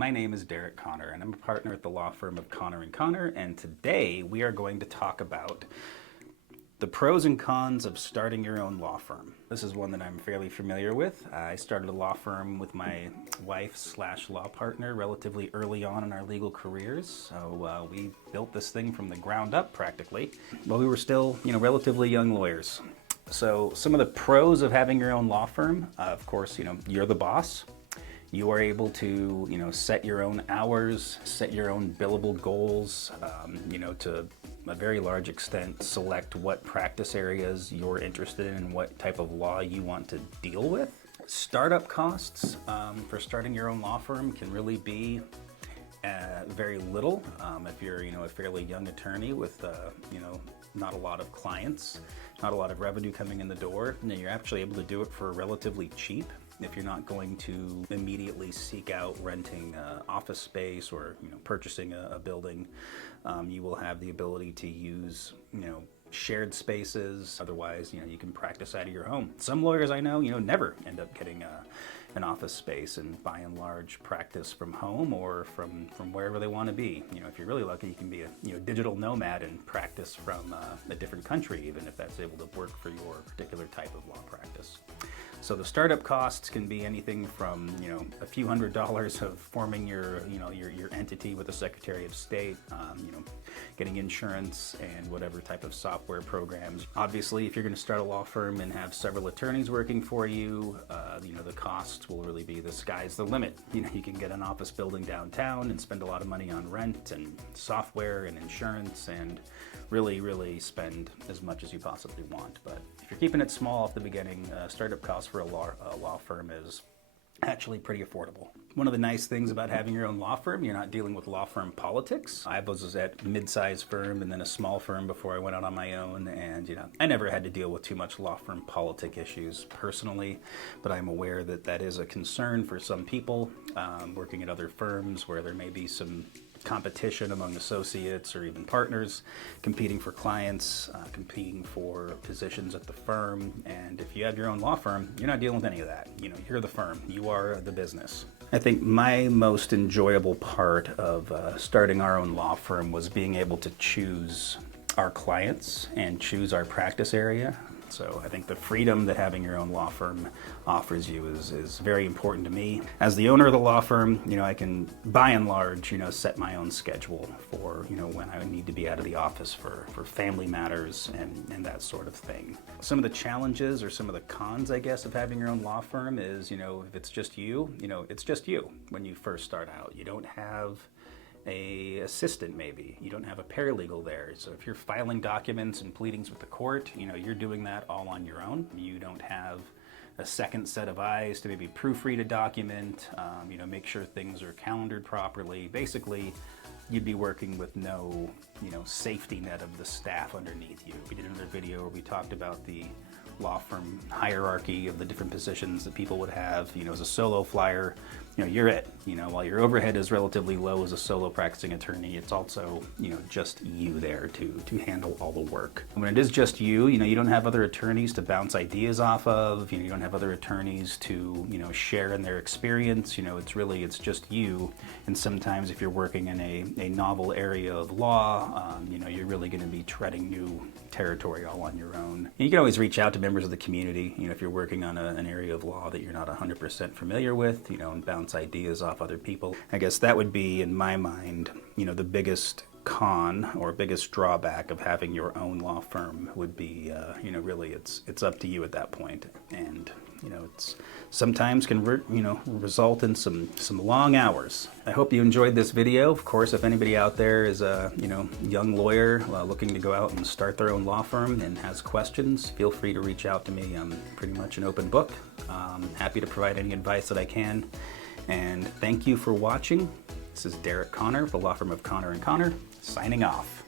My name is Derek Connor, and I'm a partner at the law firm of Connor & Connor, and today we are going to talk about the pros and cons of starting your own law firm. This is one that I'm fairly familiar with. I started a law firm with my wife/law partner relatively early on in our legal careers, so we built this thing from the ground up practically, while we were still, relatively young lawyers. So some of the pros of having your own law firm, of course, you're the boss. You are able to, set your own hours, set your own billable goals, to a very large extent, select what practice areas you're interested in and what type of law you want to deal with. Startup costs for starting your own law firm can really be very little. If you're, a fairly young attorney with, not a lot of clients, not a lot of revenue coming in the door, you're actually able to do it for relatively cheap. If you're not going to immediately seek out renting office space or purchasing a building, you will have the ability to use shared spaces. Otherwise, you can practice out of your home. Some lawyers I know, never end up getting an office space and by and large practice from home or from wherever they want to be. If you're really lucky, you can be a digital nomad and practice from a different country, even if that's able to work for your particular type of law practice. So the startup costs can be anything from a few $100s of forming your entity with the Secretary of State, getting insurance and whatever type of software programs. Obviously, if you're going to start a law firm and have several attorneys working for you, the costs will really be the sky's the limit. You can get an office building downtown and spend a lot of money on rent and software and insurance and really spend as much as you possibly want. But if you're keeping it small off the beginning, startup costs for a law firm is actually pretty affordable. One of the nice things about having your own law firm, you're not dealing with law firm politics. I was at a mid-sized firm and then a small firm before I went out on my own, and I never had to deal with too much law firm politic issues personally, but I'm aware that that is a concern for some people working at other firms where there may be some competition among associates or even partners, competing for clients, competing for positions at the firm. And if you have your own law firm, you're not dealing with any of that. You're the firm, you are the business. I think my most enjoyable part of starting our own law firm was being able to choose our clients and choose our practice area. So I think the freedom that having your own law firm offers you is very important to me. As the owner of the law firm, I can by and large, set my own schedule for, when I need to be out of the office for family matters and that sort of thing. Some of the challenges or some of the cons, I guess, of having your own law firm is, if it's just you, it's just you when you first start out. You don't have a assistant, maybe. You don't have a paralegal there. So if you're filing documents and pleadings with the court, you're doing that all on your own. You don't have a second set of eyes to maybe proofread a document, make sure things are calendared properly. Basically, you'd be working with no, safety net of the staff underneath you. We did another video where we talked about the law firm hierarchy of the different positions that people would have. As a solo flyer, you're it. While your overhead is relatively low as a solo practicing attorney, it's also, just you there to handle all the work. When it is just you, you don't have other attorneys to bounce ideas off of. You don't have other attorneys to, share in their experience. It's just you. And sometimes if you're working in a novel area of law, you're really going to be treading new territory all on your own. And you can always reach out to members of the community, if you're working on an area of law that you're not 100% familiar with, and bounce ideas off other people. I guess that would be, in my mind, the biggest con or biggest drawback of having your own law firm would be, really it's up to you at that point. And, it's sometimes can, result in some long hours. I hope you enjoyed this video. Of course, if anybody out there is a, young lawyer looking to go out and start their own law firm and has questions, feel free to reach out to me. I'm pretty much an open book. Happy to provide any advice that I can. And thank you for watching. This is Derek Connor, the law firm of Connor & Connor, signing off.